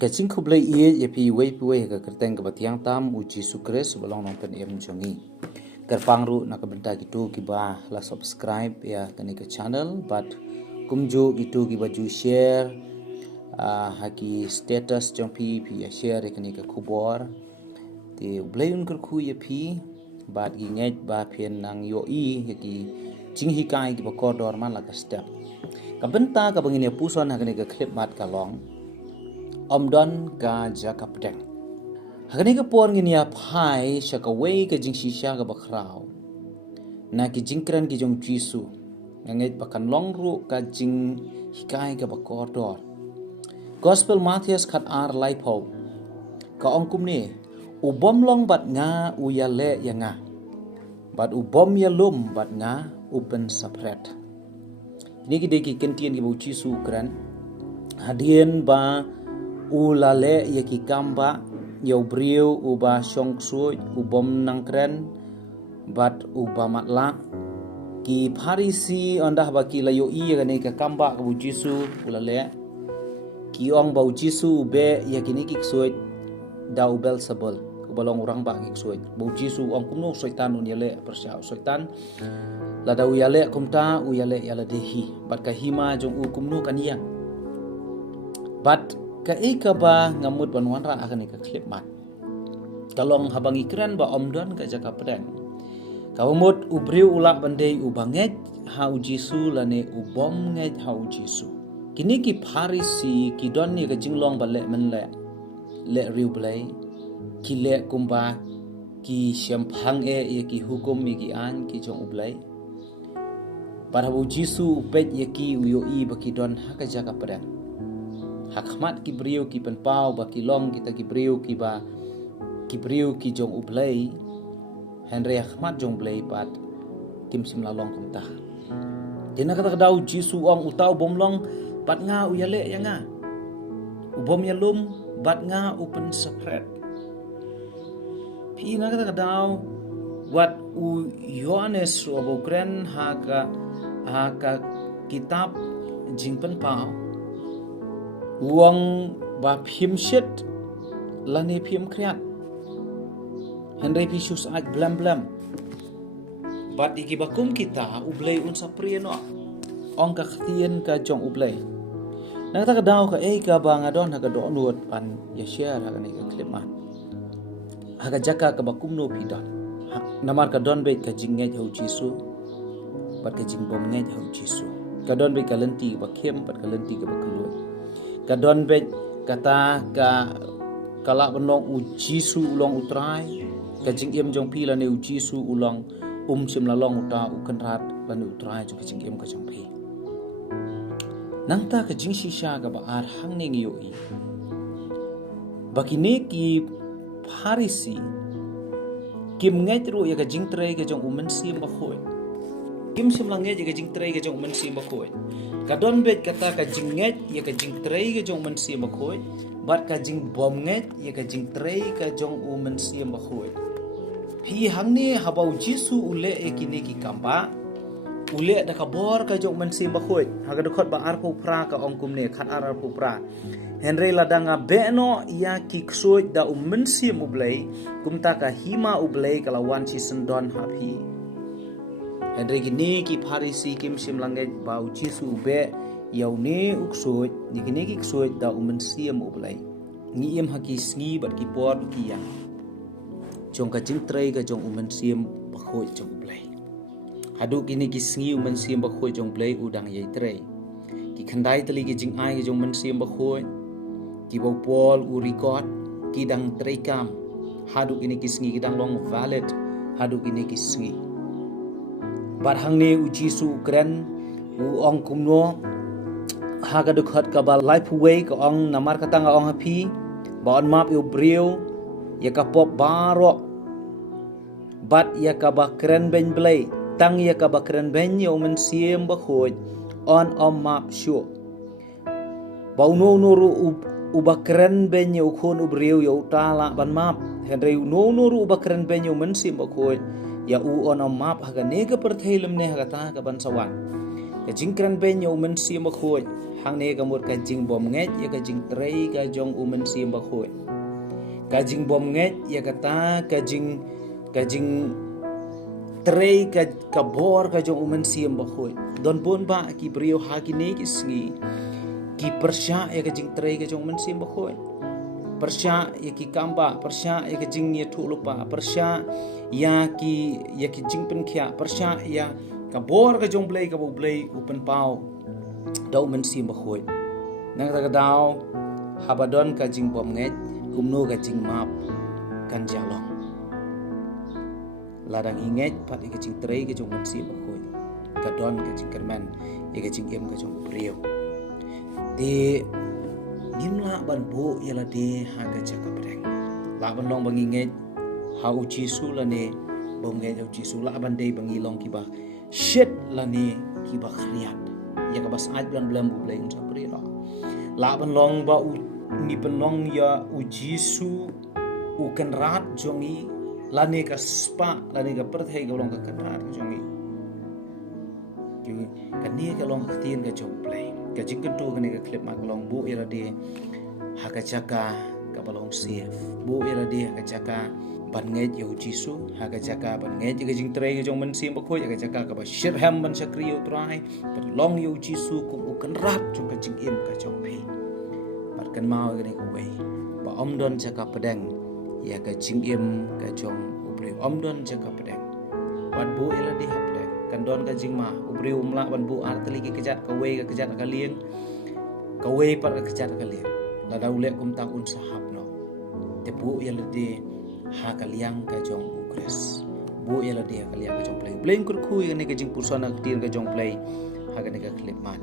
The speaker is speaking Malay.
Kacing kublai ia yapi wei puai ka kerteng ka batiang tam uji sukres balong nong pen em jongi. Kerpang ru nak benta gitu kiba la subscribe ya kani ke channel but kumju gitu kiba ju share haki status jong pi ya share kani ke kubor ti blayun kerku yapi but ginget ba pian nang yo I haki jing hikai kiba kodor man la ka step. Ka benta ka bangin ya puson hakani ke clip mat kalong Omdon ka jaka pedeng. Hakani ka por ngini ya pai shaka wei ka jing shisha ka bakrao. Na ki jingkran ki jong jisu. Ngait bakan longru ka jing hikai ka bakodor. Gospel Matthias kat ar laipo. Ka ongkum ni ubom long bat nga uyale ya nga. Bat ubom ya lum bat nga upen sapret. Kini ki deki kentien ki bu jisu kran. Hadien ba ulale ya ki kamba yau briu uba songsuy ubom nangkren bat uba matla ki parisi ondah baki layo I gane ka kamba ka bujisu ulale ki ong bau jisu be ya kini ki suy dau bel sabel ubalong urang ba ki suy bujisu ong kumno syaitan unyale persya syaitan la dau yale kumta uyale yala dehi bat ka hima jong u kumno kaniya bat ka ika ba ngamut banwanra akan ika klip mat kalong habang ikran ba omdon ka jaka pedang kawamut ubriu ulak bandai ubanget ha ujisu lane ubom nget ha ujisu kini ki parisi ki don ni ka jinglong ba le men le riu blai ki le kumba ki syamphang ye ki hukum ki an ki jong ublai para ujisu upet ye ki uyo I ba ki don ha ka jaka pedang hakmat ki brio ki penpau ba ki long kita ki brio ki ba ki brio ki jong ublai henry hakmat jong blai pat kim sim la long kumta dina kata dau jisu ong utau bomlong pat nga uyale ya nga ubom ya lum bat nga open spread pina kata dau wat u Yohanes obokren haka kitab jing penpau uang ba phim shet lani phim kriat Henry Pisius aj blam bat iki bakum kita ublay unsa prieno ong ka khtien ka jong ublay nang ta daw ka ka ba nga don ha ka donut pan ya share ha ni ka klima ha ka jaka ka bakum no pidon namar ka don be ka jinge ho jisu bat ka jing bom nge ho jisu ka don be ka lenti ba khem bat ka lenti ka ba kluy kadon bet kata ka kala benong ujisu ulong utrai ka jing em jong pi la ne ujisu ulong sim la long uta ukanrat la ne utrai jong jing em ka jong pi nangta ka jing shisha ka ba ar hang ning yo I bakine ki parisi kim ngai ru ya ka jing trai ka jong sim ba khoi kim sim la ngai ka jing trai ka jong sim ba khoi kadon bet kata ka jinget ya ka jing trei ka jong mensi makhoi bat ka jing bom nget ya ka jing trei ka jong mensi makhoi hi hangni habau jisu ule kini ki kamba ule da ka bor ka jong mensi makhoi haga dokot ba ar pu pra ka ongkum ne khat ar pu pra henry ladanga beno ya ki ksoi da mensi mublai kumta ka hima ublai kalawan si sendon hapi Henry gini ki parisi kim sim langai bau jisu be yau ne uksoi ni gini ki ksoi da siam ublai ni em haki sngi bat ki por ki yang jong ka jing trei ka jong siam bakhoi jong ublai hadu gini ki sngi siam bakhoi jong blai udang yai trei ki khandai tali ki jing ai ki jong siam bakhoi ki bau pol u record ki dang trei kam hadu gini ki sngi ki dang long valid hadu gini ki sngi bat hang ne ujisu kren u ong kumno ha ka dekhat ka ba life way ka ong namar kata nga ong happy ba on map yo brio ya ka pop baro bat ya ka ba kren ben blay tang ya ka ba kren ben yo men siem ba khoj on map show ba no ru u ba kren ben yo khon u brio yo ta la ban map henry no ru u ba kren ben yo men siem ba khoj ya u on map haga nega perthelem ne haga ta ka ban sawan ka jing kran ben yo men sim ba khoi hang ne ka mur ka jing bom nget ya ka jing trei ka jong umen sim ba khoi ka jing bom nget ya ka ta ka jing trei ka bor ka jong umen sim ba khoi don bon ba ki brio ha ki ne ki sngi ki persya ya ka jing trei ka jong umen sim ba khoi persya ya ki kamba persya ya ka jing ya thu lupa persya ya ki jing pen khia persya ya ka bor ka jong blei ka bo blei upen pau dau men sim ba khoi nang ta ka dau habadon ka jing bom nget kumno ka jing map kan jalong ladang inget pat ka jing trei ka jong men sim ba khoi ka don ka jing kerman ka jing em ka jong brio di gimla ban bo yala de ha ka jaka breng la ban long bangi nget ha uchi su la ne bom nget uchi su la ban de bangi long ki ba shit la ne ki ba khriat ya ka bas aj bulan bulan bu blai unsa pri la ban long ba ni ban long ya uchi su u kan rat jongi la ne ka spa la ne ka perthai ka long ka kan rat jongi ka ni ka long tin ka jong blai ka jing kan tu ka ne ka clip ma ka long bu ira de ha ka chaka ka balong safe bu ira de ha ka chaka ban nget yo jisu ha ka chaka ban nget ka jing trei ka jong men sim ba khoi ka chaka ka ba shir ham ban sakriyo trai but long yo jisu kum u kan rat jong ka jing im ka jong pei par kan mau ka ne ka wei ba om don chaka pedang ya ka jing im ka jong ubre om don chaka pedang wat bu ira de ha pedang kan don ka jing ma ubre umla ban bu arteli ki kejat ka wei ka kejat ka lieng ka wei par ka kejat ka lieng la dau le kum ta un sahab no te bu ira de ha kaliang ka jong ukres bu yala dia kaliang ka jong play blame kur khu ne ka jing pursana ka tir ka jong play ha ka ne ka clip man